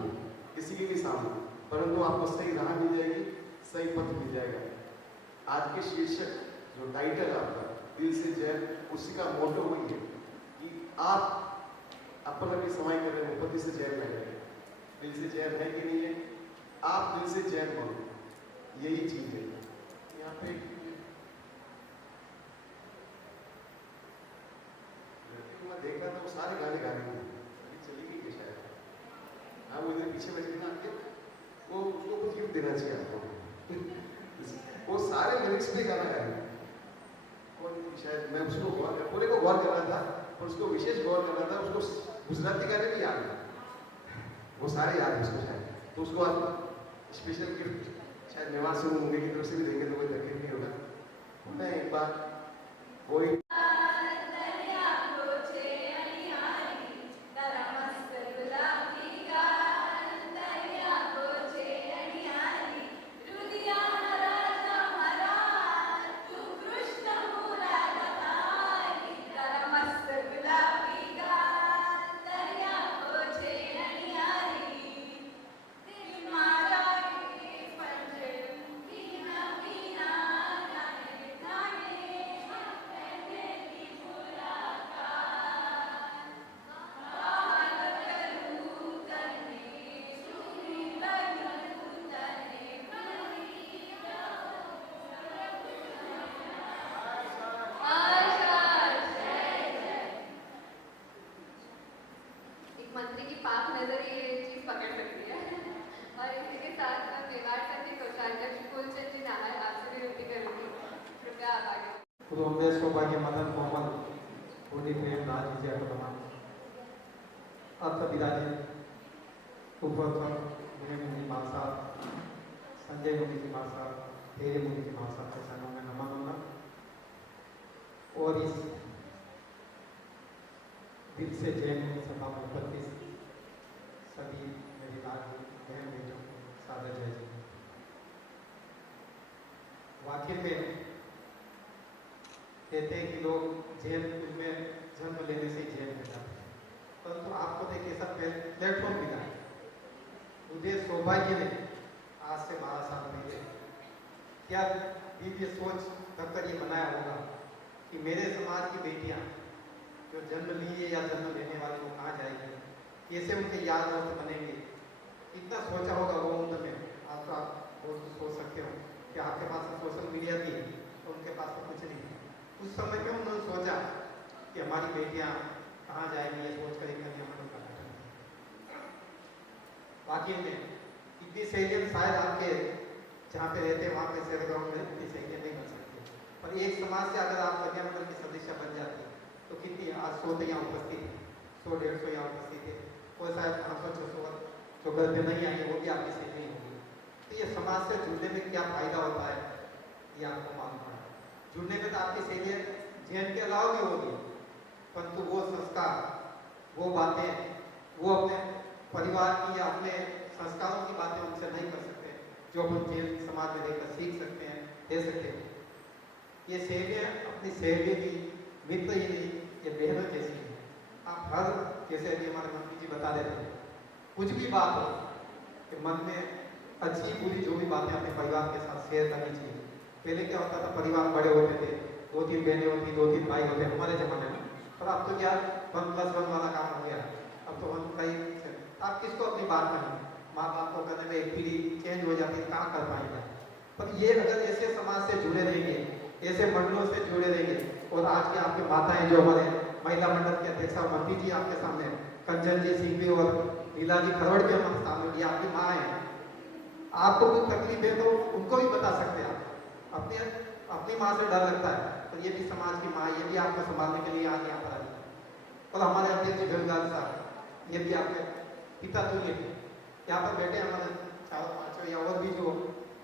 किसी के भी सामने, परंतु आपको सही राह मिल जाएगी, सही पथ मिल जाएगा। आज के शीर्षक जो टाइटल है आपका दिल से जैन, उसी का मोटो वही है कि आप अपन अभी समय कर रहे हो पति से जैन लग रहे हैं, दिल से जैन है कि नहीं है, आप दिल से जैन बनो, यही चीज है। यहाँ पे मैं देख रहा था वो सारे गाने गा रही थी, अभी चली गई है शायद। हाँ वो इधर पीछे बैठी ना आपके, वो उसको कुछ गिफ्ट देना चाहिए आपको। वो सारे लिरिक्स पे गाना गा रही है, और शायद मैं उसको पूरे को गौर कर रहा था, और उसको विशेष गौर कर रहा था, उसको गुजराती गाने भी याद है, वो सारे याद है उसको शायद। तो उसको आप स्पेशल गिफ्ट शायद मेवाड़ से मुंबई की तरफ से भी देंगे तो कोई तकलीफ नहीं होगा। मैं एक बार वही मंत्री की पाक नजर ये चीज पकड़ सकती है। और इसी के साथ मैं मेवाड़ तक के कोषाध्यक्ष फूलचंद जी नाहर आपसे भी विनती करूंगी, कृपया आप आगे। पूर्व सौभाग्य मदन कोमल पूरी प्रेम राज विजय प्रधान अर्थ विराजित उपवर्तन विनय मुनि मासा संजय मुनि जी मासा धेरे मुनि जी मासा के चरणों में नमन होगा। और इस दिल से जैन सभा में उपस्थित सभी मेरी लाडली बहन बेटों को सादर जय जी। वाकई में कहते हैं कि लोग जेल में जन्म लेने से जेल में जाते हैं, परंतु आपको तो एक ऐसा प्लेटफॉर्म मिला है। मुझे सौभाग्य ने आज से 12 साल पहले क्या दिव्य सोच रखकर ये बनाया होगा कि मेरे समाज की बेटियां जो जन्म लिए या जन्म लेने वाले वो कहाँ जाएगी, कैसे उनके याद दोस्त बनेंगे, कितना सोचा होगा वो उम्र में। आप तो आप बहुत सोच सकते हो कि आपके पास सोशल मीडिया भी तो उनके पास तो कुछ नहीं है। उस समय में उन्होंने सोचा कि हमारी बेटियां कहाँ जाएंगी, ये सोचकर एक कन्या मंडल का गठन किया। वाकई में इतनी सहेलियां शायद आपके जहाँ पे रहते हैं वहाँ पे शहर गाँव में इतनी सहेलियां नहीं बन सकती, पर एक समाज से अगर आप कन्या मंडल की सदस्य बन जाती तो कितनी, आज 100 तो यहाँ उपस्थित है, 100-150 यहाँ उपस्थित है, और शायद 500-600 जो घर पे नहीं आएंगे वो भी आपकी सहेली होगी। तो ये समाज से जुड़ने में क्या फायदा होता है ये आपको मालूम है। जुड़ने में तो आपकी सहेलियां जैन के अलावा भी होगी, परंतु वो संस्कार, वो बातें, वो अपने परिवार की या अपने संस्कारों की बातें उनसे नहीं कर सकते जो हम जैन समाज में रहकर सीख सकते हैं, दे सकते हैं। ये सहेलियां अपनी सहेली की मित्र ही नहीं, ये बहनों जैसी है। आप हर, जैसे अभी हमारे मंत्री जी बता देते हैं, कुछ भी बात हो कि मन में अच्छी बुरी जो भी बातें अपने परिवार के साथ शेयर करनी चाहिए। पहले क्या होता था, परिवार बड़े होते थे, 2-3 बहनें होती, 2-3 भाई होते हमारे जमाने में, पर अब तो क्या 1+1 वाला काम हो गया। अब तो हम कई, आप किसको अपनी बात करें, माँ बाप को करने में एक पीढ़ी चेंज हो जाती है, कहाँ कर पाएगा। पर ये अगर ऐसे समाज से जुड़े रहेंगे, ऐसे मंडलों से जुड़े रहेंगे, और आज के आपके माताएं जो हमारे महिला मंडल के अध्यक्ष और मंत्री जी आपके सामने, कंचन जी सिंघवी और लीला जी खरवड़ भी हमारे सामने, ये आपकी माँ है, आपको कोई तकलीफ है तो उनको भी बता सकते हैं आप। अपनी माँ से डर लगता है, तो ये भी समाज की माँ, ये भी आपको संभालने के लिए आज यहाँ पर आई। और हमारे अध्यक्ष भेलगाल साहब, ये भी आपके पिता तुल्य हैं, यहाँ पर बैठे हमारे 4-5 या और भी जो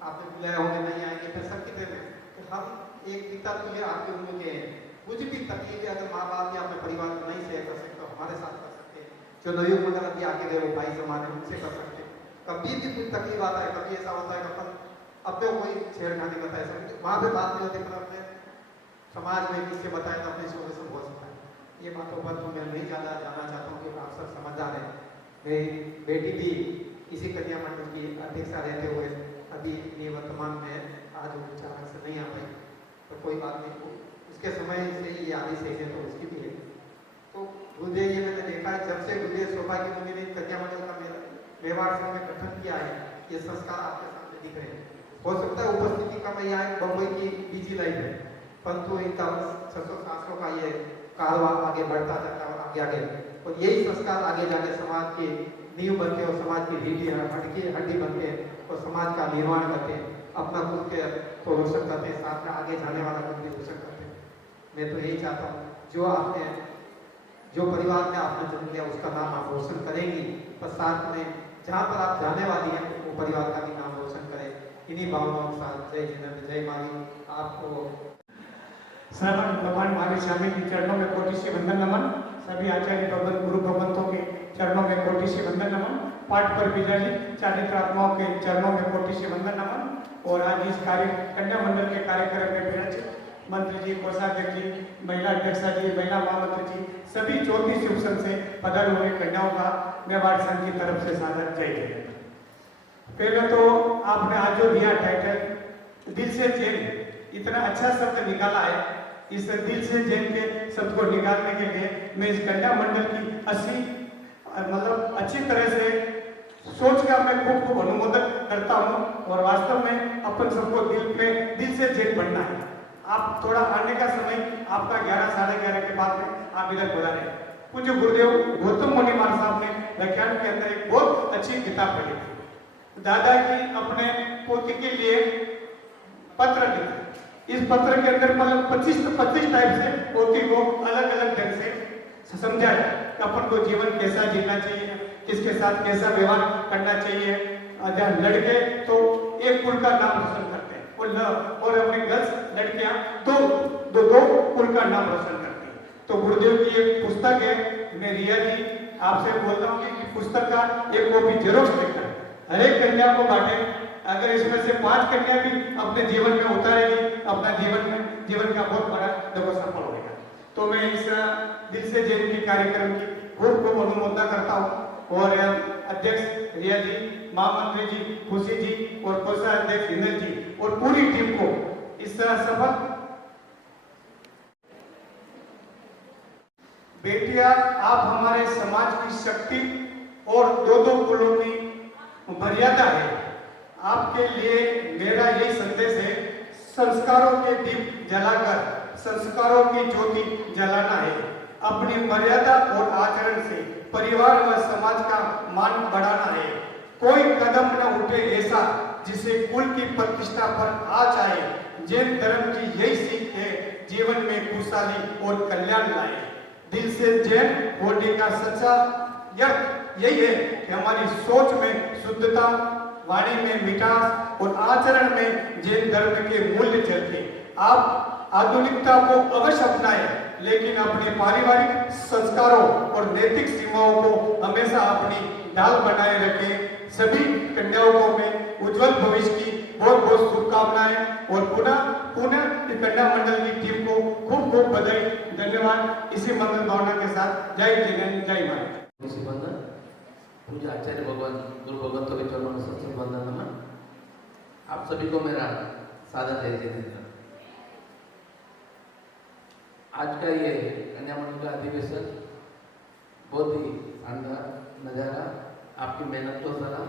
आपने बुलाया होंगे नहीं आएंगे, फिर सबकी तरह हम एक पिता तुल्य आपके उम्र के हैं। कुछ भी तकलीफ अगर माँ बाप या अपने परिवार को नहीं शेयर कर सकते तो हमारे साथ कर सकते हैं। जो नवयुग मंडल अभी आके गए वो भाई समाज है, उनसे कर सकते हैं। कभी भी कोई तकलीफ आता है, कभी ऐसा होता है कि अपन अपने कोई छेड़खानी बताए सकते, वहाँ पे बात नहीं होती, पर अपने समाज में किससे बताए तो अपने सोल्यूशन हो सकता है। ये बातों पर तो मैं नहीं ज़्यादा जानना चाहता हूँ क्योंकि आप सब समझदार हैं। मेरी बेटी भी इसी कन्या मंडल की अध्यक्षा रहते हुए अभी वर्तमान में आज वो अचानक से नहीं आ पाई, तो कोई बात नहीं, उसके समय से ये आदि से है तो उसकी भी है। तो गुरुदेव ये मैंने देखा है, जब से गुरुदेव सौभाग्य मुनि ने कन्या मंडल का मेवाड़ संघ में गठन किया है, ये संस्कार आपके सामने दिख रहे हैं। हो सकता है उपस्थिति का मैं यहाँ बम्बई की बीजी लाइन है, परंतु इनका 600-700 का ये कारवां आगे बढ़ता जाता है और आगे, और यही संस्कार आगे जाके समाज की नींव बनते हैं और समाज की हड्डी बनते हैं और समाज का निर्माण करते हैं, अपना खुद के तो रोशन करते हैं, साथ में आगे जाने वाला खुद भी रोशन करते हैं। मैं तो यही चाहता हूँ जो परिवार में आपने जन्म लिया उसका नाम आप रोशन करेंगी, पर साथ में जहाँ पर आप जाने वाली हैं वो परिवार का भी नाम रोशन करें। इन्हीं भावनाओं के साथ जय जिनेंद्र, जय माली। आपको श्रवण भगवान महावीर स्वामी के चरणों में कोटि से वंदन नमन। सभी आचार्य भगवंत गुरु भगवंतों के चरणों में कोटि से वंदन नमन। पाठ पर विजय चारित्र आत्माओं के चरणों में कोटि से वंदन नमन। और आज इस कन्या मंडल के कार्यक्रम में विराजित मंत्री जी, कोषाध्यक्ष जी, महिला अध्यक्षा जी, महिला महामंत्री जी, सभी 34 शिवसन से पधारे हुए कन्याओं का मेवाड़ संघ की तरफ से सादर जय जय। पहले तो आपने आज जो दिया टाइटल दिल से जैन, इतना अच्छा शब्द निकाला है। इस दिल से जैन के शब्द को निकालने के लिए मैं इस कन्या मंडल की अच्छी तरह से सोच का मैं खूब अनुमोदन करता हूँ। और वास्तव में अपन सबको दिल से जैन बनना है। आप थोड़ा आने का समय आपका 11-11:30 के बाद में आप इधर बुला रहे। कुछ गुरुदेव गौतम मुनि महाराज साहब ने व्याख्यान के अंदर एक बहुत अच्छी किताब पढ़ी थी। दादा जी अपने पोती के लिए पत्र लिखे। इस पत्र के अंदर मतलब 25 टाइप से पोती को अलग अलग ढंग से समझाया कि अपन को जीवन कैसा जीना चाहिए, किसके साथ कैसा व्यवहार करना चाहिए। जहाँ लड़के तो एक कुल का नाम रोशन करते हैं और अपने गर्ल्स लड़कियां दो कुल का नाम रोशन करती हैं। तो गुरुदेव की एक पुस्तक है। मैं रिया जी आपसे बोलता हूँ कि पुस्तक का एक कॉपी जेरोक्स लेकर हर एक कन्या को बांटे। अगर इसमें से 5 कन्या भी अपने जीवन में उतारेगी, अपना जीवन का बहुत बड़ा देखो सफल होगा। तो मैं इस दिल से जैन की कार्यक्रम की खूब अनुमोदना करता हूँ। और अध्यक्ष रिया जी, महामंत्री जी खुशी जी और कोषाध्यक्ष इंद्र जी और पूरी टीम को इस सफल बेटिया, आप हमारे समाज की शक्ति और 2 कुलों की मर्यादा है। आपके लिए मेरा यही संदेश है, संस्कारों के दीप जलाकर संस्कारों की ज्योति जलाना है। अपनी मर्यादा और आचरण से परिवार व समाज का मान बढ़ाना है। कोई कदम न उठे ऐसा जिसे कुल की प्रतिष्ठा पर आ जाए। जैन धर्म की यही सीख है, जीवन में खुशहाली और कल्याण लाए। दिल से जैन होने का सच्चा अर्थ यही है कि हमारी सोच में शुद्धता, वाणी में मिठास और आचरण में जैन धर्म के मूल्य झलके। आप आधुनिकता को अवश्य अपनाएं, लेकिन अपने पारिवारिक संस्कारों और नैतिक सीमाओं को हमेशा अपनी ढाल बनाए रखें। सभी कन्याओं को मैं उज्जवल भविष्य की बहुत बहुत शुभकामनाएं और पुनः कन्या मंडल की टीम को खूब खूब बधाई, धन्यवाद। इसी मंगल भावना के साथ जय जगन जय माता। पूज्य आचार्य भगवान गुरु भगवंतों के चरणों में सबसे वंदन नमन। आप सभी को मेरा सादर जय जयेंद्र। आज का ये कन्या मंडल का अधिवेशन बहुत ही शानदार नज़ारा, आपकी मेहनत को सलाम।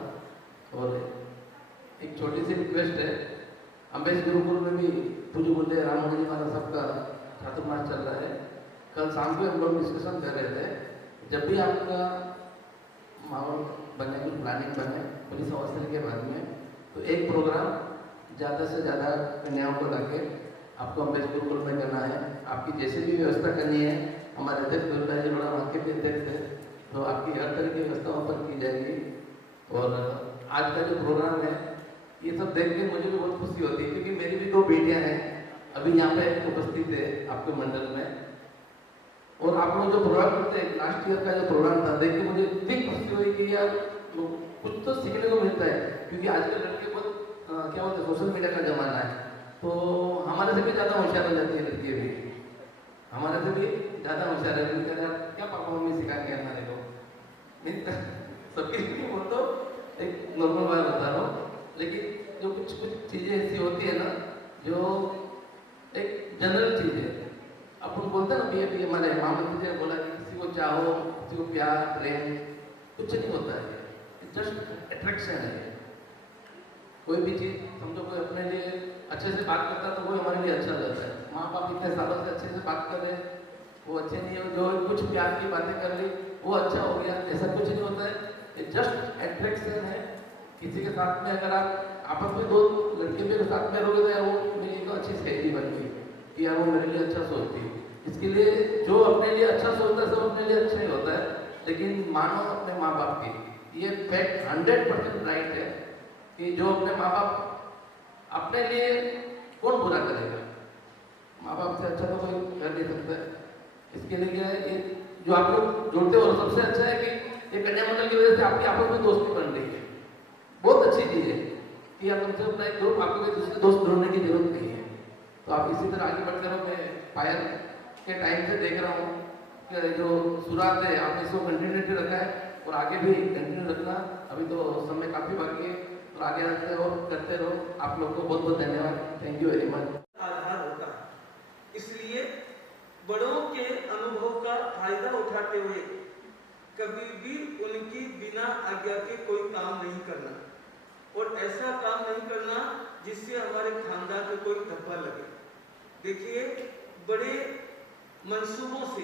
और एक छोटी सी रिक्वेस्ट है, अम्बेश गुरुकुल में भी पूज्य बुद्ध राम जी महाराज सबका चातुर्मास चल रहा है। कल शाम को हम लोग डिस्कशन कर रहे थे, जब भी आपका माहौल बने, कुछ प्लानिंग बने पुलिस अवसर के बाद में, तो एक प्रोग्राम ज़्यादा से ज़्यादा कन्याओं को लाके आपको अम्बेश गुरुकुल में करना है। आपकी जैसे भी व्यवस्था करनी है, हमारे अध्यक्ष दुर्गा जी बड़ा वाक्य के अध्यक्ष है, तो आपकी हर तरह की व्यवस्थाओं पर की जाएगी। और आज का जो प्रोग्राम है, ये सब देख के मुझे भी बहुत खुशी होती है, क्योंकि मेरी भी 2 बेटियां हैं अभी यहाँ पे उपस्थित है आपके मंडल में। और आप लोग जो प्रोग्राम करते हैं, लास्ट ईयर का जो प्रोग्राम था, देख के मुझे इतनी खुशी हुई कि यार कुछ तो सीखने को मिलता है। क्योंकि आजकल लड़के बहुत क्या बोलते हैं, सोशल मीडिया का जमाना है, तो हमारे से भी ज़्यादा होशियार हो जाती है लड़कियाँ भी, हमारे से भी ज़्यादा होशियार है। क्या पापा मम्मी सिखाएंगे हमारे को, सबके लिए वो तो एक नॉर्मल बात बता रहा हूँ। लेकिन जो कुछ चीज़ें ऐसी होती है ना, जो एक जनरल चीज़ है। अपन बोलते हैं ना, भी हमारे मामा जी ने बोला कि किसी को चाहो, किसी को प्यार प्रेम कुछ नहीं होता है, जस्ट अट्रैक्शन है। कोई भी चीज़ समझो, कोई अपने लिए अच्छे से बात करता है तो वो हमारे लिए अच्छा रहता है। माँ बाप इतने सालों से अच्छे से बात कर रहे, वो अच्छे नहीं हो, जो कुछ प्यार की बातें कर ली वो अच्छा हो गया, ऐसा कुछ नहीं होता है। ये जस्ट अट्रैक्शन है। किसी के साथ में अगर आप आपस में 2 लड़के मेरे साथ में रहोगे तो यार वो मेरी तो अच्छी सहेली बन गई कि यार वो मेरे लिए अच्छा सोचती है। इसके लिए जो अपने लिए अच्छा सोचता है सब अपने लिए अच्छा ही होता है। लेकिन मानो अपने माँ बाप की, ये फैक्ट 100% राइट है कि जो अपने माँ बाप अपने लिए कौन बुरा करेगा, माँ बाप से अच्छा तो कोई कर नहीं सकता है। इसके लिए क्या है, ये जो आप लोग जोड़ते हो, सबसे अच्छा है कि ये कन्या मंडल की वजह से आपकी आपस में दोस्ती बन रही है। बहुत अच्छी चीज़ है कि आप उनसे अपना एक ग्रुप, आपको कोई दूसरे दोस्त ढूंढने की जरूरत नहीं है। तो आप इसी तरह आगे बढ़ते रहो। मैं पायल के टाइम से देख रहा हूँ कि जो शुरुआत है आपने इसको कंटिन्यूटी रखा है और आगे भी कंटिन्यू रखना। अभी तो समय काफ़ी बाकी है, तो आगे आते और करते रहो। आप लोग को बहुत बहुत धन्यवाद। Thank you very much. आधार होता है, इसलिए बड़ों के अनुभव का फायदा उठाते हुए कभी भी उनकी बिना आज्ञा के कोई काम नहीं करना, और ऐसा काम नहीं करना जिससे हमारे खानदान को कोई धब्बा लगे। देखिए, बड़े मंसूबों से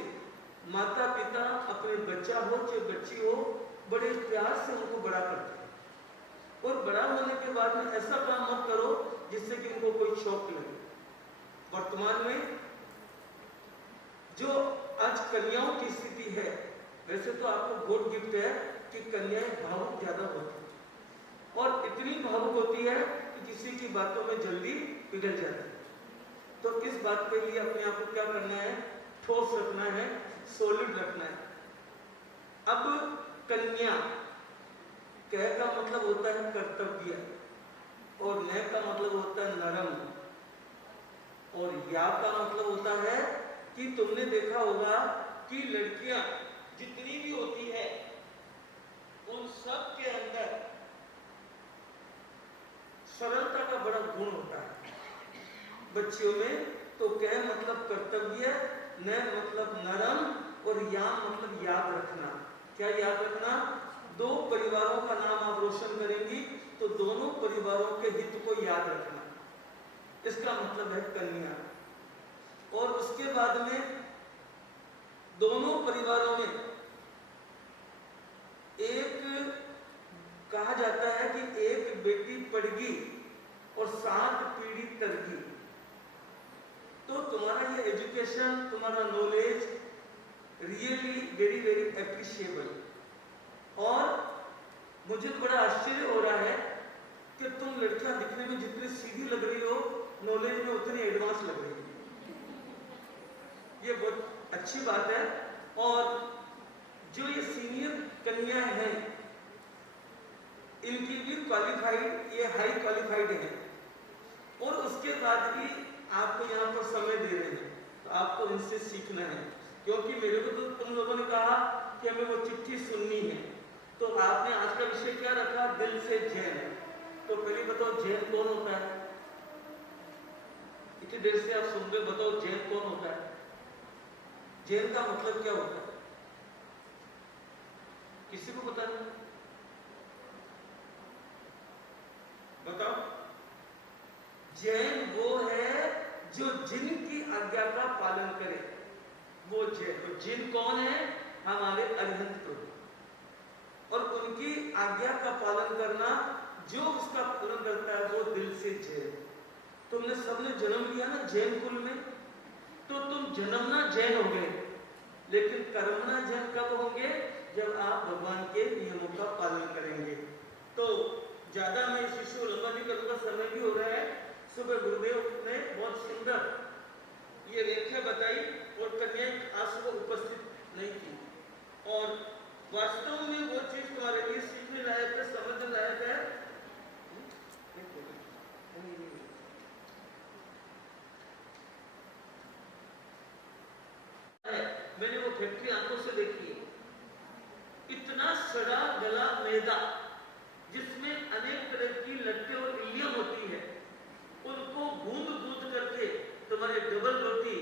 माता पिता अपने बच्चा हो चाहे बच्ची हो, बड़े प्यार से उनको बड़ा करते हैं। और बड़ा होने के बाद में ऐसा काम मत करो जिससे कि उनको कोई शौक लगे। वर्तमान में जो आज कन्याओं की स्थिति है, वैसे तो आपको गॉड गिफ्ट है कि कन्याएं भावुक ज्यादा होती है और इतनी भावुक होती है कि किसी की बातों में जल्दी पिघल जाती है। तो इस बात के लिए अपने आप को क्या करना है, ठोस रखना है, सॉलिड रखना है। अब कन्या कह का मतलब होता है कर्तव्य, और न का मतलब होता है नरम, और या का मतलब होता है कि तुमने देखा होगा कि लड़कियां जितनी भी होती है उन सब के अंदर सरलता का बड़ा गुण होता है। बच्चियों में तो कह मतलब कर्तव्य, न मतलब नरम, और या मतलब याद रखना। क्या याद रखना? 2 परिवारों का नाम आप रोशन करेंगी तो दोनों परिवारों के हित को याद रखना। इसका मतलब है कन्या। और उसके बाद में दोनों परिवारों में एक कहा जाता है कि एक बेटी पढ़गी और 7 पीढ़ी तरगी। तो तुम्हारा ये एजुकेशन, तुम्हारा knowledge really very very appreciable. और मुझे बड़ा आश्चर्य हो रहा है कि तुम लड़कियां दिखने में जितनी सीधी लग रही हो, नॉलेज में उतनी एडवांस लग रही हो। ये बहुत अच्छी बात है। और जो ये सीनियर कन्या हैं, इनकी भी क्वालिफाइड, ये हाई क्वालिफाइड हैं और उसके बाद भी आपको यहाँ पर समय दे रहे हैं। तो आपको इनसे सीखना है, क्योंकि मेरे को तो तुम लोगों ने कहा कि हमें वो चिट्ठी सुननी है। तो आपने आज का विषय क्या रखा? दिल से जैन। तो पहले बताओ जैन कौन होता है? इतनी देर से आप सुन रहे, बताओ जैन कौन होता है? जैन का मतलब क्या होता है? किसी को पता नहीं? बताओ। जैन वो है जो जिन की आज्ञा का पालन करे, वो जैन। तो जिन कौन है? हमारे अरिहंत प्रभु। और उनकी आज्ञा का पालन करना, जो उसका पालन करता है वो दिल से जैन। तुमने सबने जन्म लिया ना जैन कुल में, तो तुम जन्मना जैन हो गए, लेकिन कर्मना जैन कब होंगे? जब आप भगवान के नियमों का पालन करेंगे। तो ज्यादा मैं इस विषय को लंबा नहीं करूंगा, समय भी हो रहा है। सुबह गुरुदेव ने बहुत सुंदर ये व्याख्या बताई और कन्याएं आज सुबह उपस्थित नहीं थी। और वास्तव में वो चीज तुम्हारे लिए सीखने लायक है, समझने लायक है। मैंने वो फैक्ट्री आंखों से देखी है, इतना सड़ा गला मैदा जिसमें अनेक तरह की लट्टे और इलियम होती है, उनको गूंद गूंद करके तुम्हारे डबल रोटी,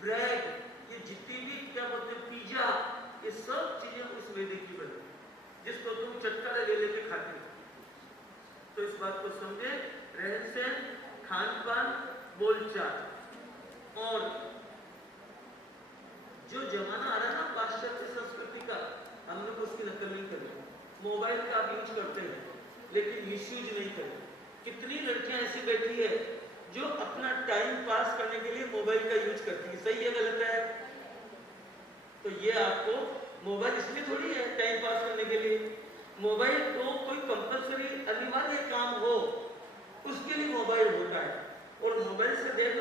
ब्रेड, ये जितनी भी क्या बोलते हैं पिज्जा, ये सब चीजें उस मैदे की बनी, जिसको तुम चटकारे ले लेके खाते हो। तो इस बात को समझे, रहन सहन, खान पान, बोलचाल। और जो जमाना आ रहा है ना पाश्चात्य संस्कृति का, हम लोग उसकी नकल नहीं करें। मोबाइल का आप यूज करते हैं लेकिन मिसयूज नहीं करें। कितनी लड़कियां ऐसी बैठी है जो अपना टाइम पास करने के लिए मोबाइल का यूज करती है। सही है गलत है? तो ये आपको मोबाइल इसलिए थोड़ी है टाइम पास करने के लिए। मोबाइल तो कोई कंपलसरी अनिवार्य काम हो उसके लिए मोबाइल होता है। और मोबाइल से देख